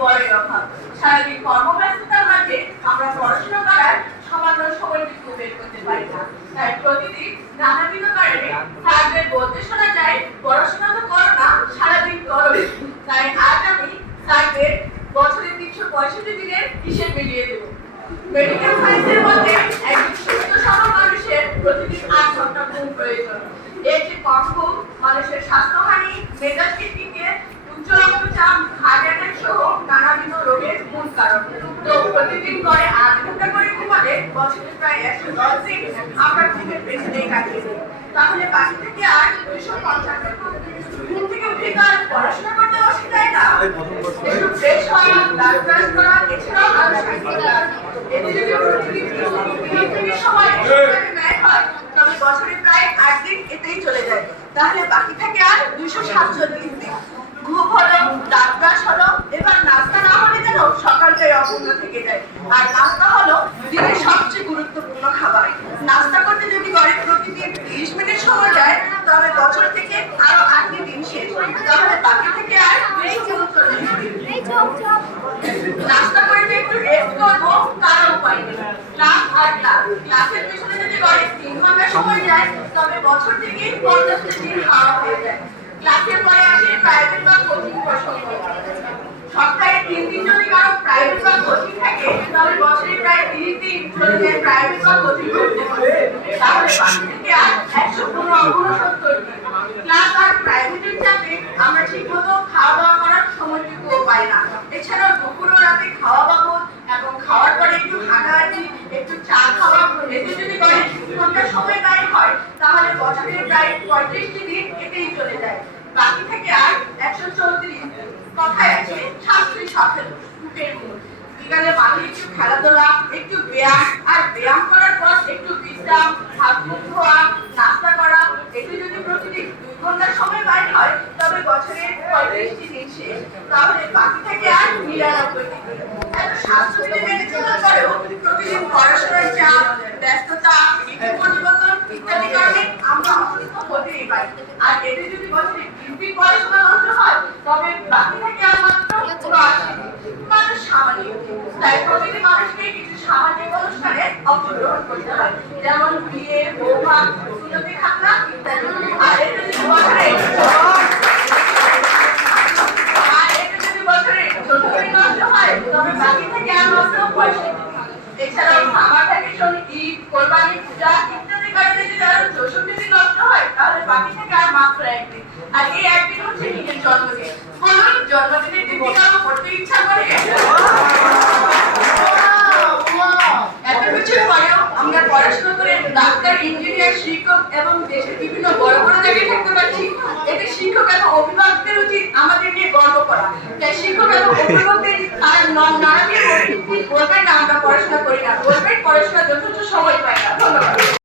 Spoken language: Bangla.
বড়ই অভাব। সারাদিন কর্মব্যস্ততার মাঝে আমরা পড়াশোনা করার সামান্য সময়টুকু বের করতে পারি না। তাই প্রতিদিন নানাবিধ কারণে স্যারদের বলতে শোনা যায়, পড়াশোনা তো করো না, সারাদিন করো। তাই আজ আমি স্যারদের বছরে 365 দিনের হিসেব মিলিয়ে দেব। মেডিকেল সায়েন্সের মধ্যে একজন সুস্থ সবল মানুষের প্রতিদিন 8 ঘন্টা ঘুম প্রয়োজন। এর যে কম ঘুম মানুষের স্বাস্থ্যহানি, মেজাজকে টিকে, উচ্চ রক্তচাপ, হার্ট অ্যাটাক সহ নানাবিধ রোগের মূল কারণ। তো প্রতিদিন করে 8 ঘন্টা করে ঘুমালে বছরে প্রায় 110 দিন আমরা ঘুমের পেছনেই কাটিয়ে দিই। তাহলে বাকি থেকে আর 250 ঘুম থেকে উঠে আর পড়াশোনা করতে অসুবিধা না। একটু ফ্রেশ হওয়া, দাঁত ব্রাশ করা, এছাড়াও আরো এতে যদি প্রতিদিন 30 মিনিট সময় ব্যয় হয় তবে বছরে প্রায় 8 দিন এতেই চলে যায়। তাহলে বাকি থাকে আর 247 দিন। ঘুম হলো, দাঁত ব্রাশ হলো, এবার নাস্তা না হলে যেন সকালটাই অপূর্ণ থেকে যায়। আর নাস্তা হলো দিনের সবচেয়ে গুরুত্বপূর্ণ খাবার। নাস্তা করতে যদি গড়ে প্রতিদিন 30 মিনিট সময় যায় তবে বছর থেকে আরো 8 দিন শেষ। তাহলে বাকি থেকে আর 239 দিন। নাস্তা করে যে একটু রেস্ট করবো তার উপায় নেই। ক্লাস আর ক্লাসের পেছনে যদি গড়ে 3 ঘন্টা সময় যায় তবে বছর থেকে 50 দিন হাওয়া হয়ে যায়। ক্লাসের পরে আসে প্রাইভেট বা কোচিং প্রসঙ্গ। সপ্তাহে 3 দিন যদি কারো প্রাইভেট বা কোচিং থাকে তবে বছরে প্রায় 30 দিন চলে যায় প্রাইভেট বা কোচিং করতে হবে। তাহলে বাকি থেকে আর 169 দিন। ক্লাস আর প্রাইভেটের চাপে আমরা ঠিকমতো খাওয়া দাওয়া করার সময়টুকুও পাই না। এছাড়াও দুপুর ও রাতে খাওয়া বাবদ এবং খাওয়ার পরে একটু হাঁটাহাঁটি, একটু চা খাওয়া, এতে যদি করে 2 ঘন্টা সময় ব্যয় হয় তাহলে বছরে প্রায় 35 দিন এতেই চলে যায়। বাকি থেকে আর 134 দিন। কথায় আছে শাস্ত্রী সফল সুখের মূল। বিকালে মাঠে একটু খেলাধুলা, একটু ব্যায়াম, আর ব্যায়াম করার পর একটু বিশ্রাম, হাত মুখ ধোয়া, নাস্তা করা, এতে যদি প্রতিদিন 2 ঘন্টা সময় ব্যয় হয় তবে বছরে 35 দিন শেষ। তাহলে বাকি থেকে আর 99 দিন। এত স্বাস্থ্যবিধি মেনে চলার পরেও প্রতিদিন পড়াশোনার চাপ, ব্যস্ততা, ঋতু পরিবর্তন ইত্যাদি কারণে আমরা অসুস্থ হতেই পারি। আর এতে যদি বছরে 20 দিন পড়াশোনা নষ্ট হয় তবে বাকি থেকে আর মাত্র 80 দিন। মানুষ সামাজিক, তাই প্রতিটি মানুষকে কিছু সামাজিক অনুষ্ঠানে অংশগ্রহণ করতে হয়, যেমন বিয়ে, বৌভাত, সুন্নতি খাতনা ইত্যাদি। আর এতে যদি বছরে 14 দিন নষ্ট হয় তবে বাকি থেকে আর মাত্র 65 দিন। এছাড়াও সামার ভ্যাকেশন, ঈদ, কোরবানি, পূজা ইত্যাদি কারণে যদি আরো 64 দিন নষ্ট হয় তাহলে বাকি থেকে আর মাত্র 1 দিন। আর এই 1 দিন হচ্ছে নিজের জন্মদিন। বলুন, জন্মদিনের দিন কি কারো করতে ইচ্ছা করে? এত কিছুর পরেও আমরা পড়াশোনা করে ডাক্তার, ইঞ্জিনিয়ার, শিক্ষক এবং দেশের বিভিন্ন বড় বড় জায়গায় থাকতে পারছি। এতে শিক্ষক এবং অভিভাবকদের উচিত আমাদের নিয়ে গর্ব করা। তাই শিক্ষক এবং অভিভাবকদের নানাকে বলবেন না আমরা পড়াশোনা করি না, বলবেন পড়াশোনার যথেষ্ট সময় পাই না। ধন্যবাদ।